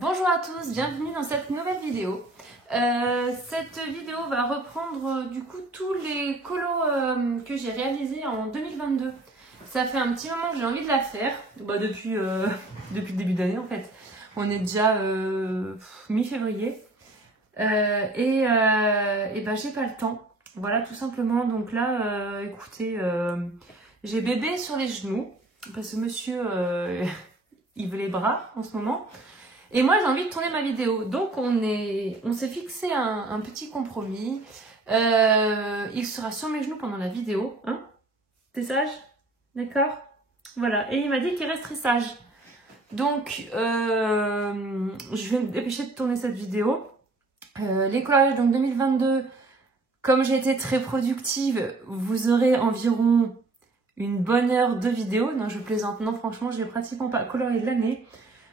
Bonjour à tous, bienvenue dans cette nouvelle vidéo. Cette vidéo va reprendre du coup tous les colos que j'ai réalisés en 2022. Ça fait un petit moment que j'ai envie de la faire, depuis le début d'année en fait. On est déjà mi-février et j'ai pas le temps. Voilà tout simplement. Donc là, écoutez, j'ai bébé sur les genoux parce que monsieur il veut les bras en ce moment. Et moi, j'ai envie de tourner ma vidéo. Donc, on s'est fixé un petit compromis. Il sera sur mes genoux pendant la vidéo. Hein? T'es sage? D'accord? Voilà. Et il m'a dit qu'il resterait sage. Donc, je vais me dépêcher de tourner cette vidéo. Les collages, donc 2022, comme j'ai été très productive, vous aurez environ une bonne heure de vidéo. Non, je plaisante. Non, franchement, je vais pratiquement pas colorier de l'année.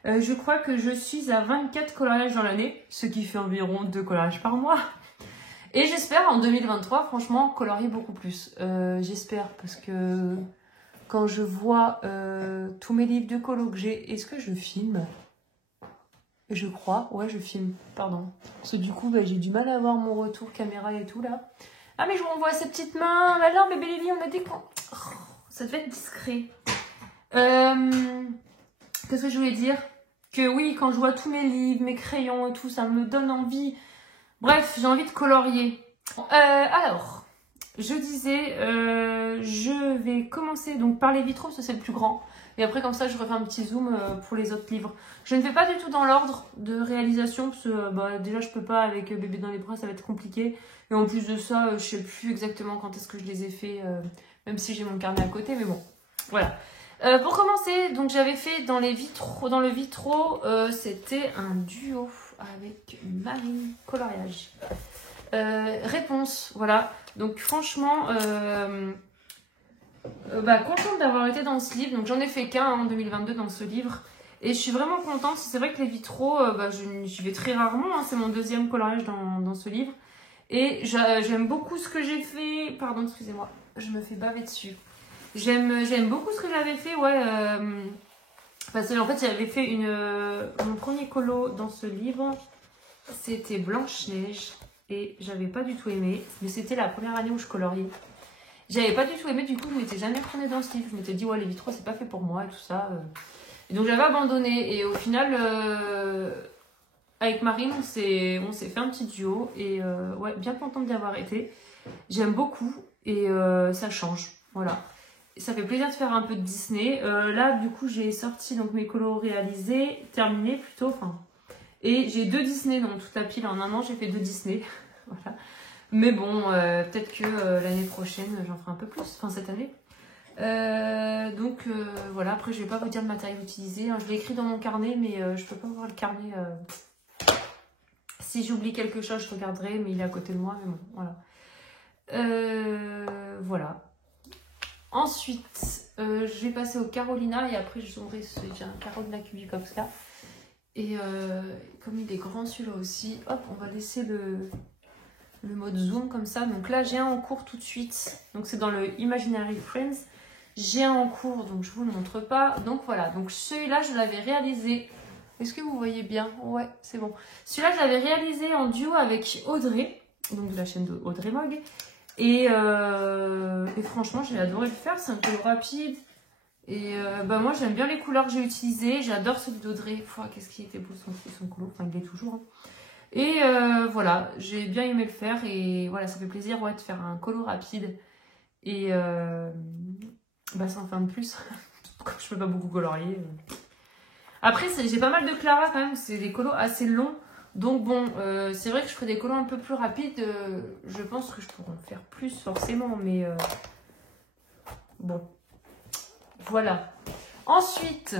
Je crois que je suis à 24 coloriages dans l'année, ce qui fait environ 2 coloriages par mois. Et j'espère en 2023, franchement, colorier beaucoup plus. J'espère, parce que quand je vois tous mes livres de colo que j'ai, est-ce que je filme? Je crois, ouais, je filme, pardon. Parce que du coup, j'ai du mal à avoir mon retour caméra et tout là. Ah, mais je vous renvoie ces petites mains. Bah alors, bébé Lévi, on a dit qu'on... Oh, ça devait être discret. Qu'est-ce que je voulais dire? Que oui, quand je vois tous mes livres, mes crayons et tout, ça me donne envie. Bref, j'ai envie de colorier. Alors, je disais, je vais commencer donc par les vitraux, parce que c'est le plus grand. Et après, comme ça, je refais un petit zoom pour les autres livres. Je ne fais pas du tout dans l'ordre de réalisation, parce que déjà, je peux pas avec bébé dans les bras, ça va être compliqué. Et en plus de ça, je sais plus exactement quand est-ce que je les ai fait, même si j'ai mon carnet à côté, mais bon, voilà. Pour commencer, donc j'avais fait dans le vitraux, c'était un duo avec Marine Coloriage. Réponse, voilà. Donc franchement, contente d'avoir été dans ce livre. Donc j'en ai fait qu'un en 2022 dans ce livre. Et je suis vraiment contente. C'est vrai que les vitraux, j'y vais très rarement. Hein, c'est mon deuxième coloriage dans ce livre. Et j'aime beaucoup ce que j'ai fait. Pardon, excusez-moi, je me fais baver dessus. J'aime beaucoup ce que j'avais fait, ouais. Parce que en fait, j'avais fait mon premier colo dans ce livre. C'était Blanche-Neige. Et j'avais pas du tout aimé. Mais c'était la première année où je coloriais. J'avais pas du tout aimé, du coup, je m'étais jamais retournée dans ce livre. Je m'étais dit, ouais, les vitraux, c'est pas fait pour moi et tout ça. Et donc, j'avais abandonné. Et au final, avec Marine, on s'est fait un petit duo. Et ouais, bien contente d'y avoir été. J'aime beaucoup. Et ça change. Voilà. Ça fait plaisir de faire un peu de Disney. Là, du coup, j'ai sorti donc mes colos réalisés, terminés plutôt. Et j'ai 2 Disney, donc tout à pile en un an, j'ai fait 2 Disney. Voilà. Mais bon, peut-être que l'année prochaine, j'en ferai un peu plus. Enfin, cette année. Voilà, après, je vais pas vous dire le matériel utilisé. Hein. Je l'ai écrit dans mon carnet, mais je peux pas voir le carnet. Si j'oublie quelque chose, je regarderai, mais il est à côté de moi. Mais bon, voilà. Voilà. Ensuite, je vais passer au Carolina et après je zoomerai j'ai un Carolina Kubikowska. Et comme il est grand celui-là aussi, hop, on va laisser le mode zoom comme ça. Donc là, j'ai un en cours tout de suite. Donc c'est dans le Imaginary Friends. J'ai un en cours, donc je vous le montre pas. Donc voilà, donc celui-là, je l'avais réalisé. Est-ce que vous voyez bien? Ouais, c'est bon. Celui-là, je l'avais réalisé en duo avec Audrey, donc de la chaîne de Audrey Mogue. Et franchement, j'ai adoré le faire. C'est un peu rapide. Et moi, j'aime bien les couleurs que j'ai utilisées. J'adore celui d'Audrey. Qu'est-ce qui était beau son colo. Enfin, il est toujours. Hein. Et voilà, j'ai bien aimé le faire. Et voilà, ça fait plaisir de faire un colo rapide. Et sans fin de plus. Comme je peux pas beaucoup colorier. Après, j'ai pas mal de Clara quand même. C'est des colos assez longs. Donc bon, c'est vrai que je ferai des colos un peu plus rapides. Je pense que je pourrais en faire plus forcément, mais bon, voilà. Ensuite,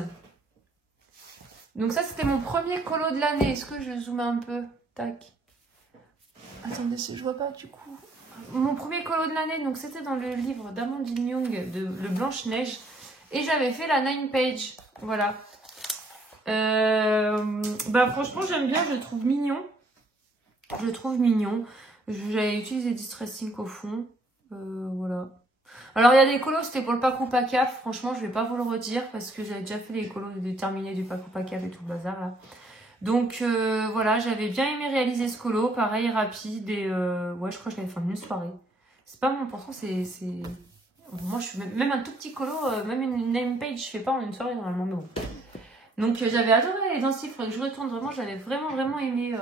donc ça c'était mon premier colo de l'année. Est-ce que je zoome un peu? Tac. Attendez, je vois pas du coup. Mon premier colo de l'année, donc c'était dans le livre d'Amandine Young de Le Blanche-Neige. Et j'avais fait la 9 page. Voilà. Franchement j'aime bien, je le trouve mignon. J'avais utilisé Distressing au fond. Voilà. Alors il y a des colos, c'était pour le Paco Pacaf. Franchement je vais pas vous le redire parce que j'avais déjà fait les colos déterminés du Paco Pacaf et tout le bazar là. Donc voilà, j'avais bien aimé réaliser ce colo, pareil, rapide, et ouais, je crois que je l'avais fait en une soirée. C'est pas mon important, c'est... Moi, je suis même un tout petit colo, même une name page, je fais pas en une soirée normalement, mais bon. Donc j'avais adoré les dents, il faudrait que je retourne vraiment, j'avais vraiment aimé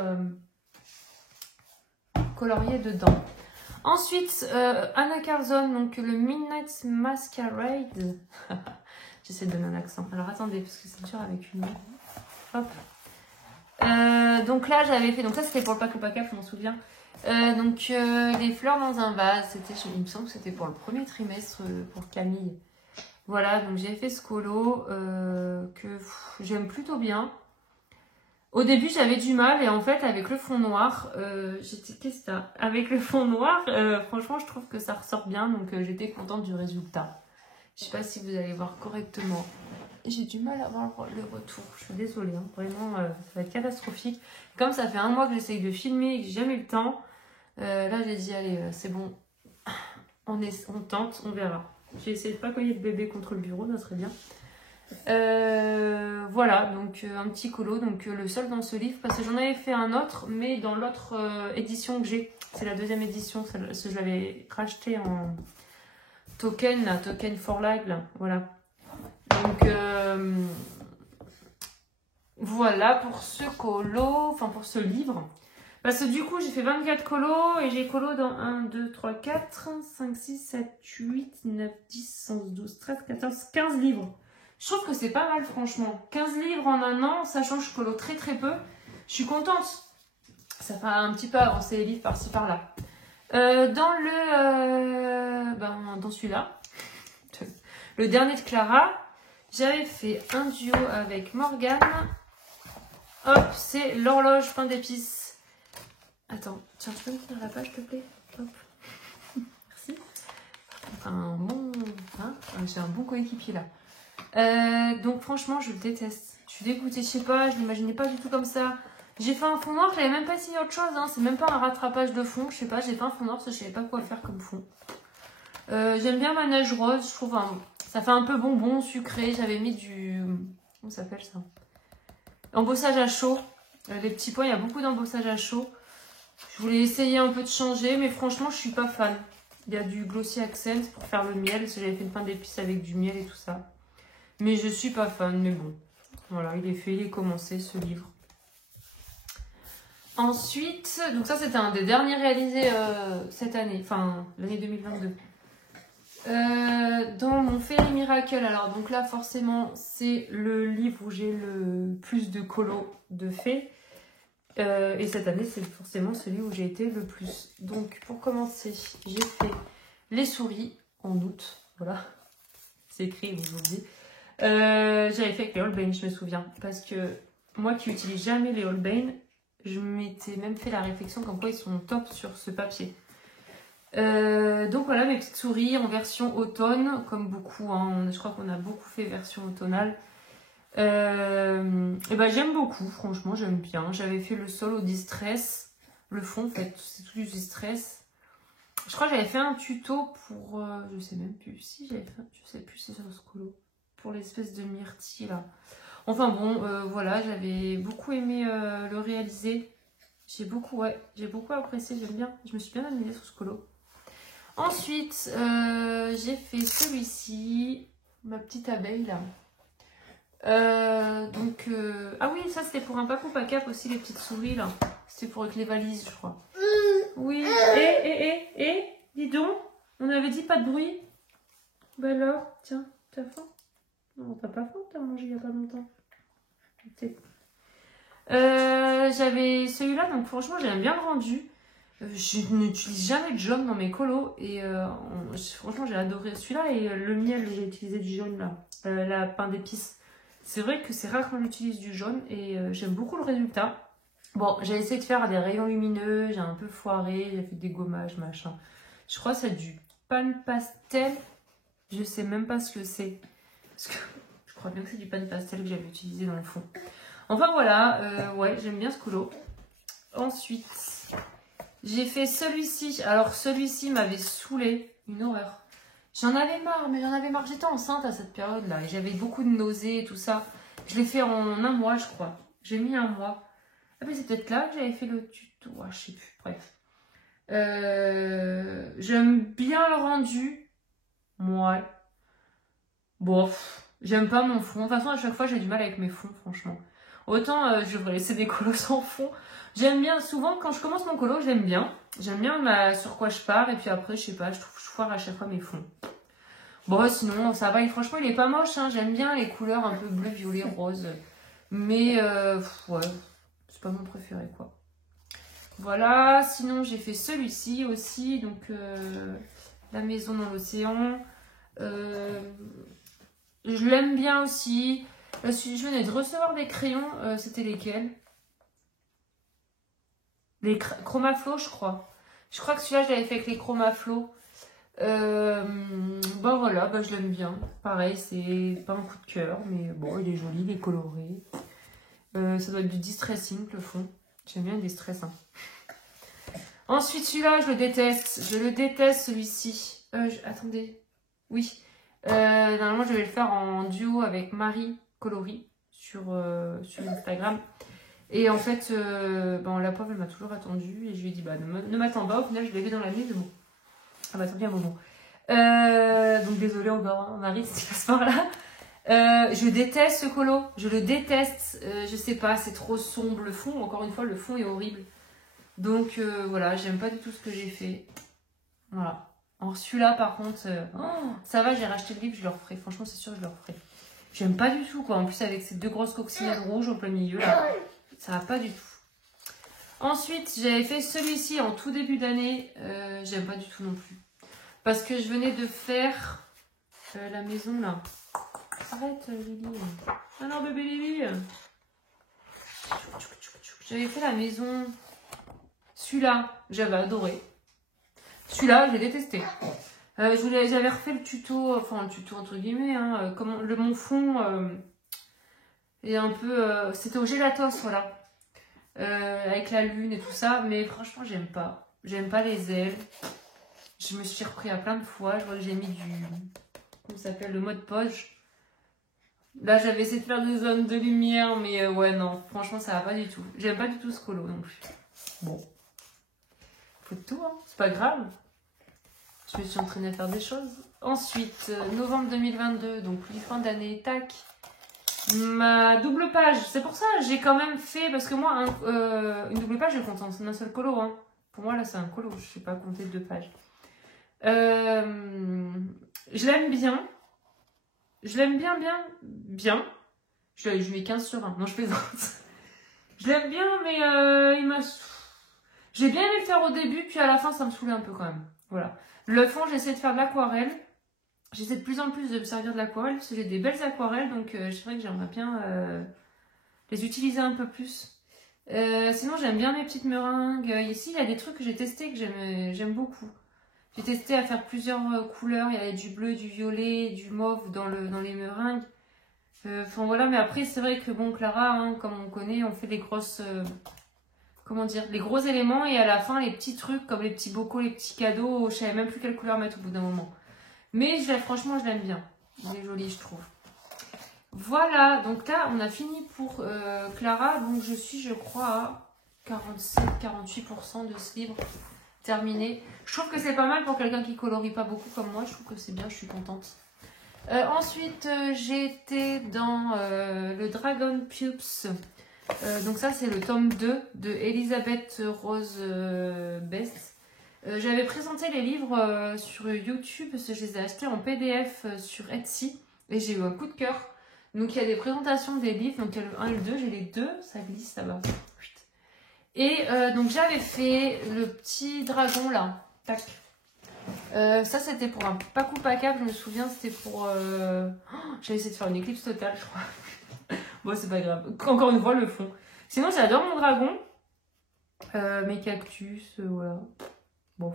colorier dedans. Ensuite, Anna Carlson, donc le Midnight Masquerade. J'essaie de donner un accent. Alors attendez, parce que c'est dur avec une... Hop. Donc là, j'avais fait... Donc ça, c'était pour le pack au pack, je m'en souviens. Donc les fleurs dans un vase, il me semble que c'était pour le premier trimestre pour Camille. Voilà, donc j'ai fait ce colo que j'aime plutôt bien. Au début, j'avais du mal et en fait, avec le fond noir, qu'est-ce que c'est ça? Avec le fond noir, franchement, je trouve que ça ressort bien, donc j'étais contente du résultat. Je sais pas si vous allez voir correctement. J'ai du mal à voir le retour, je suis désolée, hein. Vraiment, ça va être catastrophique. Comme ça fait un mois que j'essaye de filmer et que j'ai jamais eu le temps, là j'ai dit, allez, c'est bon, on tente, on verra. J'ai essayé de pas coller le bébé contre le bureau, ça serait bien. Voilà, donc un petit colo, donc le seul dans ce livre, parce que j'en avais fait un autre, mais dans l'autre édition que j'ai, c'est la deuxième édition, je l'avais racheté en token, là, token for live, là, voilà. Donc voilà pour ce colo, enfin pour ce livre. Parce que du coup, j'ai fait 24 colos et j'ai colo dans 1, 2, 3, 4, 5, 6, 7, 8, 9, 10, 11, 12, 13, 14, 15 livres. Je trouve que c'est pas mal, franchement. 15 livres en un an, sachant que je colo très peu. Je suis contente. Ça fait un petit peu avancer les livres par-ci par-là. Dans celui-là, le dernier de Clara, j'avais fait un duo avec Morgane. Hop, c'est l'horloge pain d'épices. Attends, tiens, tu peux me tenir la page, s'il te plaît? Hop. Merci. J'ai un bon coéquipier là. Donc franchement, je le déteste. Je suis dégoûtée, je sais pas, je l'imaginais pas du tout comme ça. J'ai fait un fond noir, j'avais même pas essayé autre chose, hein. C'est même pas un rattrapage de fond, je sais pas, j'ai fait un fond noir parce que je savais pas quoi faire comme fond. J'aime bien ma neige rose, je trouve, ça fait un peu bonbon, sucré. J'avais mis du... Comment ça s'appelle ça? Embossage à chaud. Les petits pois, il y a beaucoup d'embossage à chaud. Je voulais essayer un peu de changer, mais franchement, je suis pas fan. Il y a du Glossy Accent pour faire le miel, parce que j'avais fait une pain d'épices avec du miel et tout ça. Mais je suis pas fan, mais bon. Voilà, il est fait, il est commencé ce livre. Ensuite, donc ça c'était un des derniers réalisés cette année, enfin l'année 2022. Dans mon Fairy Miracle, alors donc là forcément c'est le livre où j'ai le plus de colos de fées. Et cette année c'est forcément celui où j'ai été le plus. Donc pour commencer, j'ai fait les souris en août, voilà. C'est écrit aujourd'hui. J'avais fait avec les Holbein, je me souviens. Parce que moi qui n'utilise jamais les Holbein, je m'étais même fait la réflexion comme quoi ils sont top sur ce papier. Donc voilà mes petites souris en version automne, comme beaucoup, hein, je crois qu'on a beaucoup fait version automnale. Et ben j'aime beaucoup, franchement j'aime bien. J'avais fait le sol au distress, le fond en fait, c'est tout du distress. Je crois que j'avais fait un tuto pour, je sais même plus si j'avais fait, je sais plus si c'est sur ce colo, pour l'espèce de myrtille là. Enfin bon, voilà, j'avais beaucoup aimé le réaliser. J'ai beaucoup apprécié, j'aime bien. Je me suis bien amusée sur ce colo. Ensuite, j'ai fait celui-ci, ma petite abeille là. Ah oui, ça c'était pour un pack ou pack up aussi, les petites souris là. C'était pour avec les valises, je crois. Oui, dis donc, on avait dit pas de bruit. Bah alors, tiens, t'as faim? Non, t'as pas faim, t'as mangé il y a pas longtemps. J'avais celui-là, donc franchement j'aime bien le rendu. Je n'utilise jamais de jaune dans mes colos et franchement j'ai adoré celui-là et le miel, j'ai utilisé du jaune là, la pain d'épices. C'est vrai que c'est rare quand j'utilise du jaune et j'aime beaucoup le résultat. Bon, j'ai essayé de faire des rayons lumineux, j'ai un peu foiré, j'ai fait des gommages, machin. Je crois que c'est du pan pastel, je sais même pas ce que c'est. Parce que je crois bien que c'est du pan pastel que j'avais utilisé dans le fond. Enfin voilà, ouais, j'aime bien ce colo. Ensuite, j'ai fait celui-ci. Alors celui-ci m'avait saoulé, une horreur. J'en avais marre, mais j'en avais marre. J'étais enceinte à cette période-là et j'avais beaucoup de nausées et tout ça. Je l'ai fait en un mois, je crois. J'ai mis un mois. Ah mais c'est peut-être là que j'avais fait le tuto. Ah, je sais plus, bref. J'aime bien le rendu. Ouais. Bon, j'aime pas mon fond. De toute façon, à chaque fois, j'ai du mal avec mes fonds, franchement. Autant, je devrais laisser des colos sans fond. J'aime bien, souvent, quand je commence mon colo, j'aime bien. J'aime bien sur quoi je pars. Et puis après, je sais pas, je trouve que je foire à chaque fois mes fonds. Bon, sinon, ça va. Et franchement, il est pas moche. Hein. J'aime bien les couleurs un peu bleu, violet, rose. Mais, ouais, c'est pas mon préféré, quoi. Voilà. Sinon, j'ai fait celui-ci aussi. Donc, la maison dans l'océan. Je l'aime bien aussi. Je venais de recevoir des crayons. C'était lesquels? Les Chromaflow, je crois. Je crois que celui-là, je l'avais fait avec les Chromaflow. Bon, voilà, bah, je l'aime bien. Pareil, c'est pas un coup de cœur, mais bon, il est joli, il est coloré. Ça doit être du distressing, le fond. J'aime bien le distress. Hein. Ensuite, celui-là, je le déteste. Je le déteste, celui-ci. Attendez. Oui. Normalement, je vais le faire en duo avec Marie Coloris sur Instagram. Et en fait, la pauvre, elle m'a toujours attendue. Et je lui ai dit, bah, ne m'attends pas. Au final, je l'ai vu dans la nuit. Mais bon, elle m'a attendu un moment. Donc, désolée encore, Marie, si tu passes par là. Je déteste ce colo. Je le déteste. Je sais pas, c'est trop sombre. Le fond, encore une fois, le fond est horrible. Donc, voilà, j'aime pas du tout ce que j'ai fait. Voilà. Alors celui-là par contre, ça va, j'ai racheté le livre, je le referai. Franchement c'est sûr je le referai. J'aime pas du tout quoi. En plus avec ces deux grosses coccinelles rouges au plein milieu là, ça va pas du tout. Ensuite j'avais fait celui-ci en tout début d'année, j'aime pas du tout non plus. Parce que je venais de faire la maison là. Arrête Lily. Ah non bébé Lily. J'avais fait la maison. Celui-là, j'avais adoré. Celui-là, je l'ai détesté. J'avais refait le tuto, enfin le tuto entre guillemets, hein, mon fond est un peu... c'était au gélatos, voilà. Avec la lune et tout ça, mais franchement, j'aime pas. J'aime pas les ailes. Je me suis repris à plein de fois. Je vois que j'ai mis du... Comment ça s'appelle? Le mode poche. Là, j'avais essayé de faire des zones de lumière, mais ouais, non. Franchement, ça va pas du tout. J'aime pas du tout ce colo non plus. Bon. Faut de tout, hein. C'est pas grave. Je me suis entraînée à faire des choses. Ensuite, novembre 2022, donc plus fin d'année, tac. Ma double page, c'est pour ça j'ai quand même fait, parce que moi, une double page, je compte en un seul colo. Hein. Pour moi, là, c'est un colo, je ne sais pas compter 2 pages. Je l'aime bien. Je l'aime bien. Je mets 15 sur 20. Non, je plaisante. Je l'aime bien, mais il m'a... J'ai bien aimé le faire au début, puis à la fin, ça me saoulait un peu quand même. Voilà. Le fond, j'essaie de faire de l'aquarelle. J'essaie de plus en plus de me servir de l'aquarelle, parce que j'ai des belles aquarelles, donc c'est vrai que j'aimerais bien les utiliser un peu plus. Sinon, j'aime bien mes petites meringues. Ici, il y a des trucs que j'ai testés que j'aime beaucoup. J'ai testé à faire plusieurs couleurs. Il y avait du bleu, du violet, du mauve dans les meringues. Enfin voilà, mais après, c'est vrai que bon, Clara, hein, comme on connaît, on fait des grosses... comment dire, les gros éléments et à la fin les petits trucs comme les petits bocaux, les petits cadeaux, je savais même plus quelle couleur mettre au bout d'un moment. Mais franchement je l'aime bien, il est joli je trouve. Voilà, donc là on a fini pour Clara, donc je suis je crois à 47-48% de ce livre terminé. Je trouve que c'est pas mal pour quelqu'un qui colorie pas beaucoup comme moi, je trouve que c'est bien, je suis contente. Ensuite j'ai été dans le Dragon Pupes. Donc ça c'est le tome 2 de Elisabeth Rose Best. J'avais présenté les livres sur YouTube parce que je les ai achetés en PDF sur Etsy et j'ai eu un coup de cœur. Donc il y a des présentations des livres, donc il y a le 1 et le 2, j'ai les deux, ça glisse là-bas. Et donc j'avais fait le petit dragon là, tac. Ça c'était pour un Paku Pakap, je me souviens, c'était pour... j'avais essayé de faire une éclipse totale je crois. Bon, c'est pas grave. Encore une fois, le fond. Sinon, j'adore mon dragon. Mes cactus, voilà. Bon.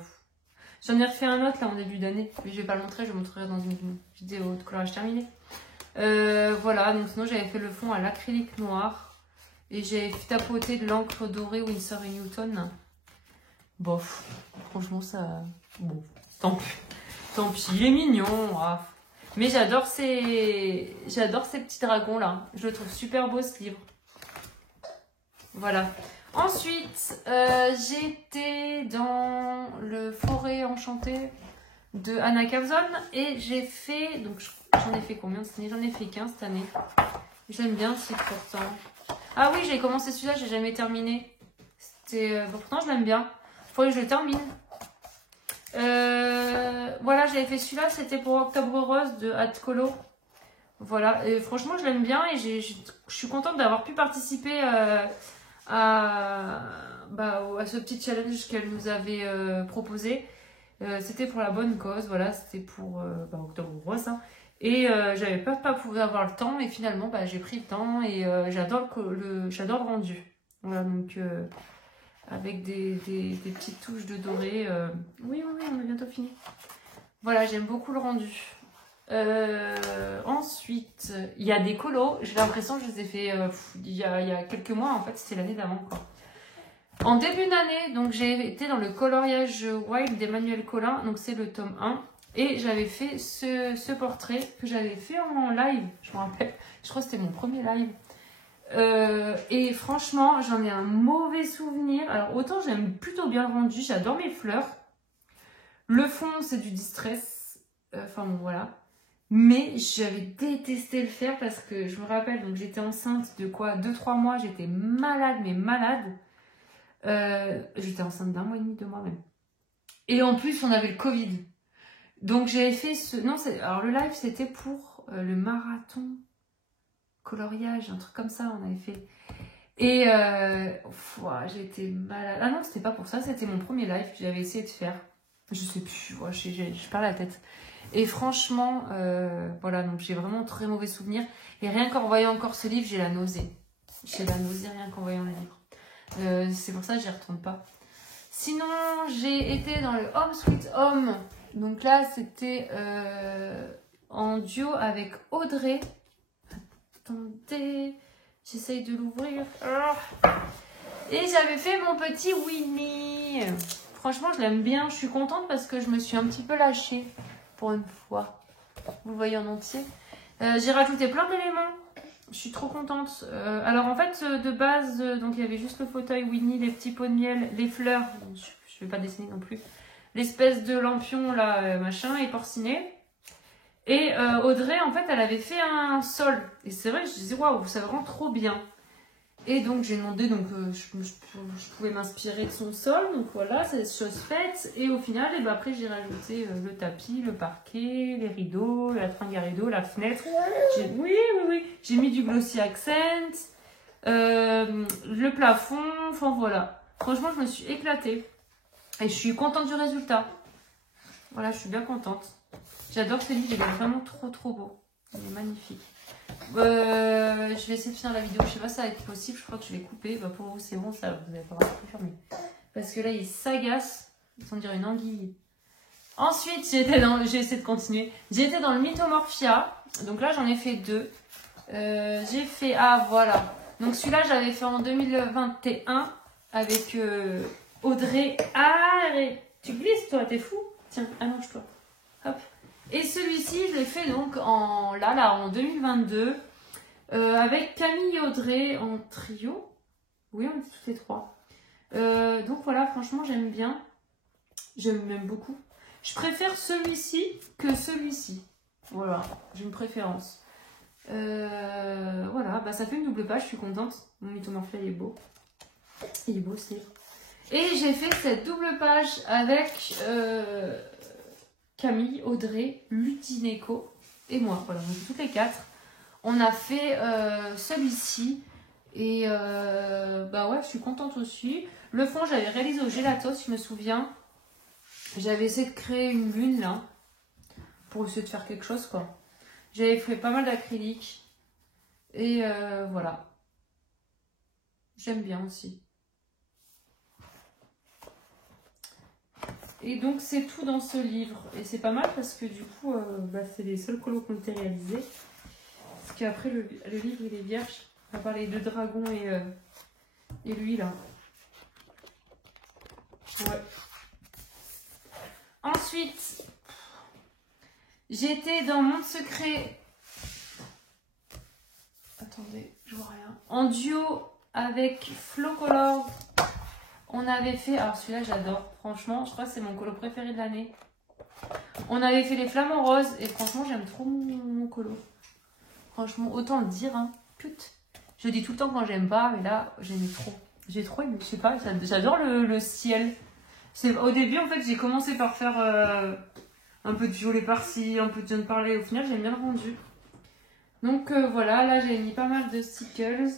J'en ai refait un autre là en début d'année. Mais je vais pas le montrer, je le montrerai dans une vidéo de colorage terminé. Voilà, donc sinon j'avais fait le fond à l'acrylique noir. Et j'ai tapoté de l'encre dorée Winsor & Newton. Bof. Franchement, ça... Bon, tant pis. Tant pis, il est mignon. Ah. Mais j'adore ces petits dragons là. Je le trouve super beau ce livre. Voilà. Ensuite, j'étais dans le Forêt Enchantée de Anna Kavzon et j'ai fait, donc j'en ai fait combien cette année? J'en ai fait 15 cette année. J'aime bien aussi pourtant. Ah oui, j'ai commencé celui-là, j'ai jamais terminé. C'était, pourtant je l'aime bien. Faudrait que je le termine. Voilà, j'avais fait celui-là, c'était pour Octobre Rose de Hat Colo. Voilà, et franchement je l'aime bien et je suis contente d'avoir pu participer à ce petit challenge qu'elle nous avait proposé. C'était pour la bonne cause, voilà, c'était pour Octobre Rose. Hein. Et j'avais pas pouvoir avoir le temps, et finalement j'ai pris le temps et j'adore le rendu. Voilà, donc avec des petites touches de doré. Oui, on a bientôt fini. Voilà, j'aime beaucoup le rendu. Ensuite, il y a des colos. J'ai l'impression que je les ai fait il y a quelques mois. En fait, c'était l'année d'avant. En début d'année, donc j'ai été dans le coloriage wild d'Emmanuel Collin. Donc c'est le tome 1. Et j'avais fait ce portrait que j'avais fait en live. Je me rappelle. Je crois que c'était mon premier live. Et franchement, j'en ai un mauvais souvenir. Alors autant j'aime plutôt bien le rendu. J'adore mes fleurs. Le fond, c'est du distress. Enfin bon, voilà. Mais j'avais détesté le faire parce que je me rappelle, donc j'étais enceinte de quoi 2-3 mois, j'étais malade, mais malade. J'étais enceinte d'1 mois et demi, 2 mois même. Et en plus, on avait le Covid. Donc j'avais fait ce... Non, alors le live, c'était pour le marathon coloriage, un truc comme ça, on avait fait. Et j'étais malade. Ah non, c'était pas pour ça, c'était mon premier live que j'avais essayé de faire. Je sais plus, je perds la tête. Et franchement, voilà, donc j'ai vraiment très mauvais souvenirs. Et rien qu'en voyant encore ce livre, j'ai la nausée. J'ai la nausée rien qu'en voyant le livre. C'est pour ça que j'y retourne pas. Sinon, j'ai été dans le Home Sweet Home. Donc là, c'était en duo avec Audrey. Attendez, j'essaye de l'ouvrir. Et j'avais fait mon petit Winnie. Franchement, je l'aime bien. Je suis contente parce que je me suis un petit peu lâchée. Pour une fois. Vous le voyez en entier. J'ai rajouté plein d'éléments. Je suis trop contente. Alors en fait, de base, donc il y avait juste le fauteuil Winnie, les petits pots de miel, les fleurs. Je vais pas dessiner non plus. L'espèce de lampion là, machin, et porciné. Et Audrey, en fait, elle avait fait un sol. Et c'est vrai, je disais, waouh, ça rend trop bien. Et donc j'ai demandé, donc je pouvais m'inspirer de son sol, donc voilà, c'est chose faite. Et au final, et après j'ai rajouté le tapis, le parquet, les rideaux, la tringle à rideaux, la fenêtre. Oui. J'ai mis du glossy accent, le plafond, enfin voilà. Franchement, je me suis éclatée. Et je suis contente du résultat. Voilà, je suis bien contente. J'adore ce livre, il est vraiment trop beau. Il est magnifique. Je vais essayer de finir la vidéo. Je sais pas si ça va être possible. Je crois que je vais couper. Pour vous, c'est bon, ça. Vous n'avez pas vraiment pu fermer. Parce que là, il s'agace. On dirait une anguille. Ensuite, j'ai essayé de continuer. J'ai été dans le Mythomorphia. Donc là, j'en ai fait 2. J'ai fait... Ah, voilà. Donc celui-là, j'avais fait en 2021 avec Audrey. Ah, tu glisses, toi. T'es fou. Tiens, allonge-toi. Hop. Et celui-ci, je l'ai fait donc en 2022 avec Camille et Audrey en trio. Oui, on est toutes les 3. Donc voilà, franchement, j'aime bien. J'aime même beaucoup. Je préfère celui-ci que celui-ci. Voilà, j'ai une préférence. Voilà, ça fait une double page, je suis contente. Mon Mythomorphia, il est beau. Il est beau ce livre. Et j'ai fait cette double page avec... Camille, Audrey, Ludineco et moi. Voilà, on est toutes les 4. On a fait celui-ci. Et ouais, je suis contente aussi. Le fond, j'avais réalisé au Gelatos, je me souviens. J'avais essayé de créer une lune là. Pour essayer de faire quelque chose quoi. J'avais fait pas mal d'acrylique. Et voilà. J'aime bien aussi. Et donc c'est tout dans ce livre. Et c'est pas mal parce que du coup, c'est les seuls colos qui ont été réalisés. Parce qu'après le livre il est vierge. À part les 2 dragons et lui là. Ouais. Ensuite, j'étais dans Monde Secret. Attendez, je vois rien. En duo avec Flocolor. On avait fait, alors celui-là j'adore, franchement, je crois que c'est mon colo préféré de l'année. On avait fait les flamants roses et franchement j'aime trop mon colo. Franchement, autant le dire, hein. Pute. Je dis tout le temps quand j'aime pas, mais là j'aimais trop. J'ai trop aimé, je sais pas, j'adore le ciel. Au début en fait j'ai commencé par faire un peu de violet par-ci, un peu de jaune par-là et au final j'aime bien le rendu. Donc voilà, là j'ai mis pas mal de stickers.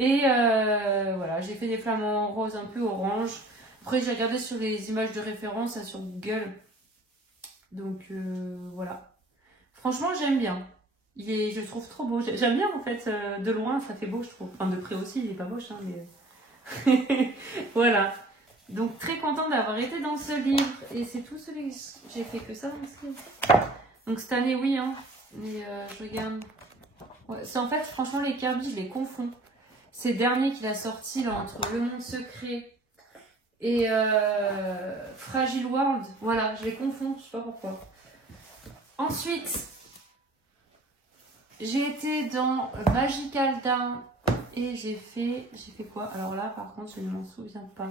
Et voilà, j'ai fait des flamants roses un peu orange. Après, j'ai regardé sur les images de référence là, sur Google. Donc voilà. Franchement, j'aime bien. Je le trouve trop beau. J'aime bien en fait. De loin, ça fait beau, je trouve. Enfin, de près aussi, il est pas moche. Hein, mais... voilà. Donc, très contente d'avoir été dans ce livre. Et c'est tout celui que j'ai fait que ça dans ce livre. Donc, cette année, oui. Hein, mais je regarde. Ouais, c'est en fait, franchement, les Kirby, je les confonds. C'est le dernier qu'il a sorti là, entre Le Monde Secret et Fragile World. Voilà, je les confonds, je sais pas pourquoi. Ensuite, j'ai été dans Magical Down et j'ai fait quoi? Alors là, par contre, je ne m'en souviens pas.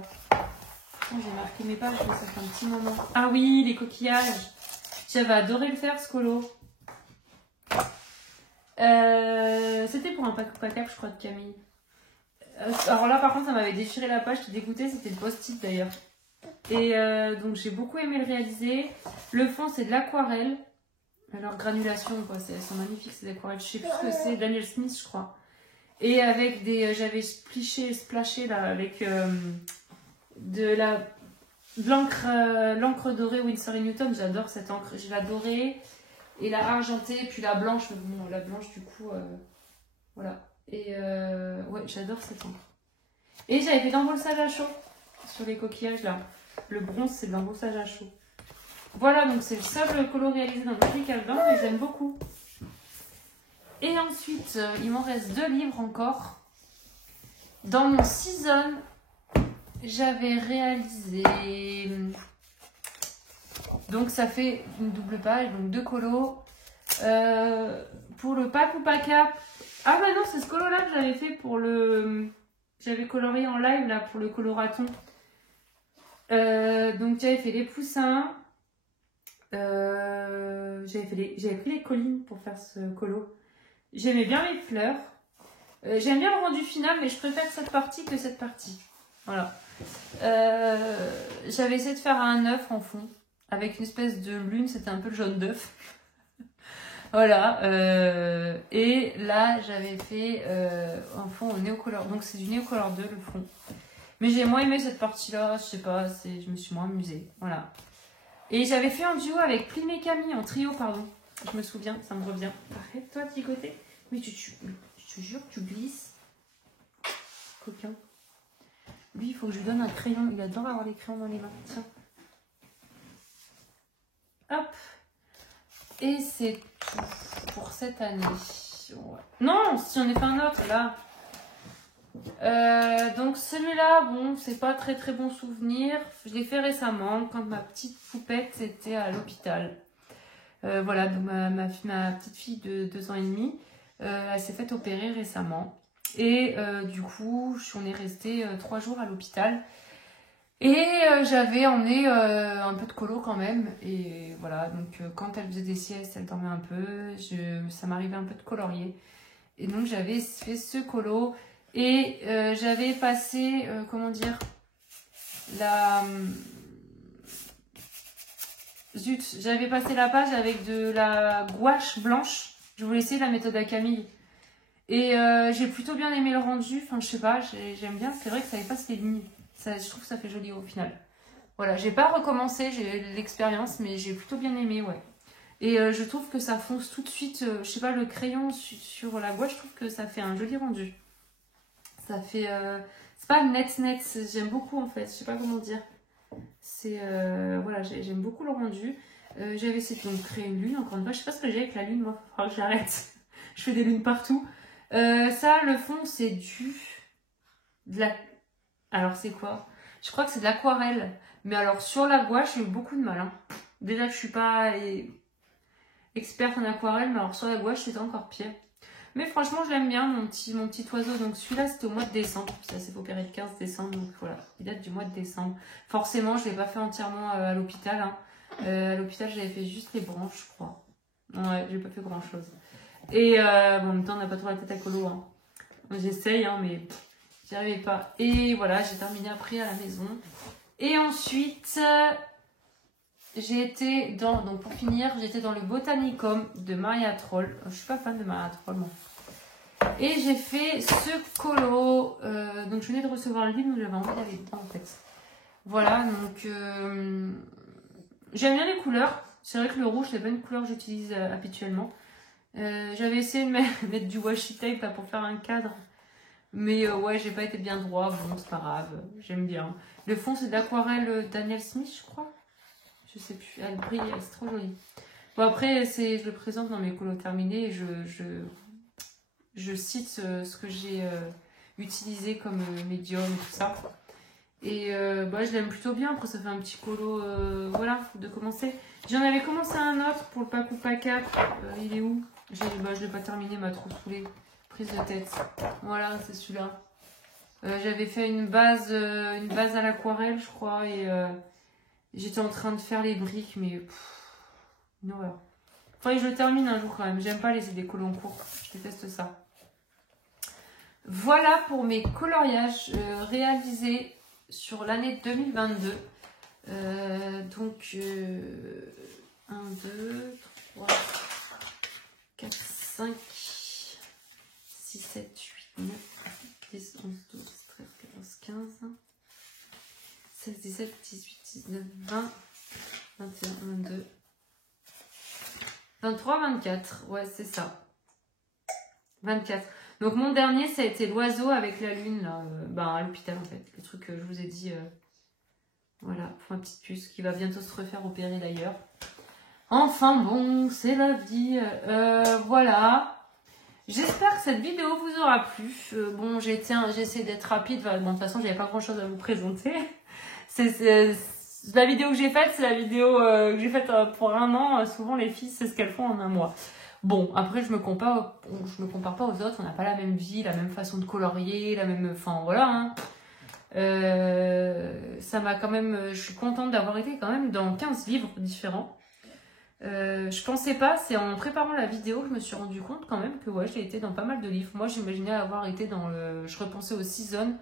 J'ai marqué mes pages, mais ça fait un petit moment. Ah oui, les coquillages. J'avais adoré le faire, ce colo. C'était pour un pack-up, je crois, de Camille. Alors là, par contre, ça m'avait déchiré la page, j'étais dégoûtée, c'était le post-it d'ailleurs. Et donc, j'ai beaucoup aimé le réaliser. Le fond, c'est de l'aquarelle. Alors, granulation, quoi, elles sont magnifiques, ces aquarelles. Je sais plus ce que c'est, Daniel Smith, je crois. Et avec des. J'avais splashé là, avec de l'encre dorée Winsor & Newton. J'adore cette encre, je l'adorais. Et la argentée, puis la blanche, bon, la blanche, du coup, voilà. Et ouais, j'adore cette encre. Et j'avais fait d'embossage à chaud sur les coquillages là. Le bronze, c'est de l'embossage à chaud. Voilà, donc c'est le seul colo réalisé dans Magical Down et j'aime beaucoup. Et ensuite, il m'en reste 2 livres encore. Dans mon season, j'avais réalisé. Donc ça fait une double page, donc 2 colos. Pour le pack ou pack up. Ah bah non, c'est ce colo là que j'avais fait pour le. J'avais colorié en live là pour le coloraton. Donc j'avais fait les poussins. J'avais pris les collines pour faire ce colo. J'aimais bien les fleurs. J'aime bien le rendu final, mais je préfère cette partie que cette partie. Voilà. J'avais essayé de faire un œuf en fond avec une espèce de lune, c'était un peu le jaune d'œuf. Voilà. Et là, j'avais fait en fond au Neocolor. Donc c'est du Neocolor 2 le fond. Mais j'ai moins aimé cette partie-là. Je sais pas, je me suis moins amusée. Voilà. Et j'avais fait un duo avec Plim et Camille, en trio, pardon. Je me souviens, ça me revient. Arrête-toi de côté. Mais je te jure que tu glisses. Coquin. Lui, il faut que je lui donne un crayon. Il adore avoir les crayons dans les mains. Tiens. Hop. Et c'est tout pour cette année. Ouais. Non, si on est fait un autre, là. Donc celui-là, bon, c'est pas très très bon souvenir. Je l'ai fait récemment quand ma petite poupette était à l'hôpital. Voilà, donc ma petite fille de 2 ans et demi, elle s'est fait opérer récemment. Et du coup, on est resté 3 jours à l'hôpital. Et j'avais emmené un peu de colo quand même. Et voilà, donc quand elle faisait des siestes, elle dormait un peu. Ça m'arrivait un peu de colorier. Et donc j'avais fait ce colo. Et j'avais passé, comment dire, Zut, j'avais passé la page avec de la gouache blanche. Je voulais essayer la méthode à Camille. Et j'ai plutôt bien aimé le rendu. Enfin, je sais pas, j'aime bien. C'est vrai que ça efface les lignes. Je trouve que ça fait joli au final. Voilà, j'ai pas recommencé, j'ai l'expérience, mais j'ai plutôt bien aimé, ouais. Et je trouve que ça fonce tout de suite. Je sais pas, le crayon sur la gouache, je trouve que ça fait un joli rendu. Ça fait... c'est pas net, j'aime beaucoup en fait, je sais pas comment dire. C'est... voilà, j'aime beaucoup le rendu. J'avais essayé de créer une lune, encore une fois. Je sais pas ce que j'ai avec la lune, moi, il faudra que j'arrête. Je fais des lunes partout. Ça, le fond, c'est de la... Alors, c'est quoi? Je crois que c'est de l'aquarelle. Mais alors, sur la gouache, j'ai eu beaucoup de mal. Hein. Déjà que je suis pas experte en aquarelle, mais alors sur la gouache, c'était encore pire. Mais franchement, je l'aime bien, mon petit oiseau. Donc celui-là, c'était au mois de décembre. Ça s'est opéré le 15 décembre, donc voilà. Il date du mois de décembre. Forcément, je ne l'ai pas fait entièrement à l'hôpital. Hein. À l'hôpital, j'avais fait juste les branches, je crois. Ouais, j'ai pas fait grand-chose. Et bon, en même temps, on n'a pas trop la tête à colo. Hein. J'essaye, hein, mais j'y arrivais pas. Et voilà, j'ai terminé après à la maison. Et ensuite... j'ai été dans, donc pour finir, j'étais dans le Botanicum de Maria Troll. Je suis pas fan de Maria Troll, moi. Et j'ai fait ce colo. Donc je venais de recevoir le livre, donc j'avais envie d'aller dedans en fait. Voilà, donc j'aime bien les couleurs. C'est vrai que le rouge, c'est pas une couleur que j'utilise habituellement. J'avais essayé de mettre du washi tape là, pour faire un cadre. Mais ouais, j'ai pas été bien droit. Bon, c'est pas grave, j'aime bien. Le fond, c'est d'aquarelle Daniel Smith, je crois. Je sais plus, elle brille, c'est trop joli. Bon après, je le présente dans mes colos terminés et je cite ce que j'ai utilisé comme médium et tout ça. Et bah, je l'aime plutôt bien, après ça fait un petit colo, voilà, de commencer. J'en avais commencé un autre pour le Paco Paca, il est où? Je l'ai pas terminé, m'a trop saoulé. Prise de tête. Voilà, c'est celui-là. J'avais fait une base à l'aquarelle, je crois, et... j'étais en train de faire les briques, mais une horreur. Faudrait que je le termine un jour quand même. J'aime pas laisser des colos en cours. Je déteste ça. Voilà pour mes coloriages réalisés sur l'année 2022. Donc, 1, 2, 3, 4, 5, 6, 7, 8, 9, 10, 11, 12, 13, 14, 15... 16, 17, 18, 19, 20, 21, 22, 23, 24. Ouais, c'est ça. 24. Donc, mon dernier, ça a été l'oiseau avec la lune, là, à l'hôpital, en fait. Le truc que je vous ai dit. Voilà, pour ma petite puce qui va bientôt se refaire opérer d'ailleurs. Enfin, bon, c'est la vie. Voilà. J'espère que cette vidéo vous aura plu. Bon, j'ai essayé d'être rapide. Bon, de toute façon, j'avais pas grand-chose à vous présenter. La vidéo que j'ai faite, c'est la vidéo que j'ai faite pour un an. Souvent, les filles, c'est ce qu'elles font en un mois. Bon, après, je me compare pas aux autres. On n'a pas la même vie, la même façon de colorier, la même... Enfin, voilà. Hein. Ça m'a quand même... Je suis contente d'avoir été quand même dans 15 livres différents. Je pensais pas, c'est en préparant la vidéo que je me suis rendu compte quand même que ouais, j'ai été dans pas mal de livres. Moi, j'imaginais avoir été dans le... Je repensais aux Season,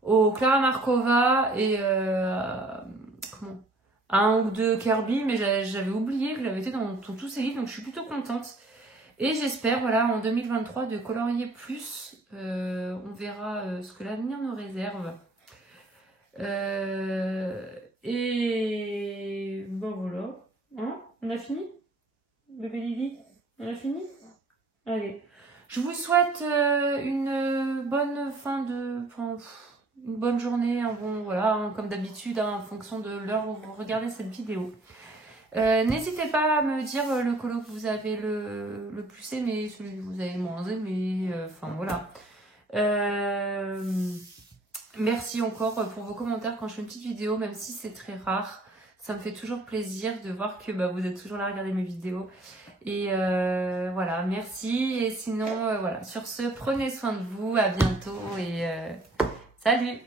au Clara Markova et un ou deux Kirby, mais j'avais oublié que j'avais été dans tous ces livres, donc je suis plutôt contente. Et j'espère, voilà, en 2023 de colorier plus. On verra ce que l'avenir nous réserve. Et bon voilà. Hein, on a fini? Bébé Lily, on a fini? Allez. Je vous souhaite une bonne fin de... Enfin, une bonne journée, un bon... Voilà, hein, comme d'habitude, hein, en fonction de l'heure où vous regardez cette vidéo. N'hésitez pas à me dire le colo que vous avez le plus aimé, celui que vous avez moins aimé. Enfin, voilà. Merci encore pour vos commentaires quand je fais une petite vidéo, même si c'est très rare. Ça me fait toujours plaisir de voir que vous êtes toujours là à regarder mes vidéos. Et voilà, merci. Et sinon, voilà, sur ce, prenez soin de vous. À bientôt et salut!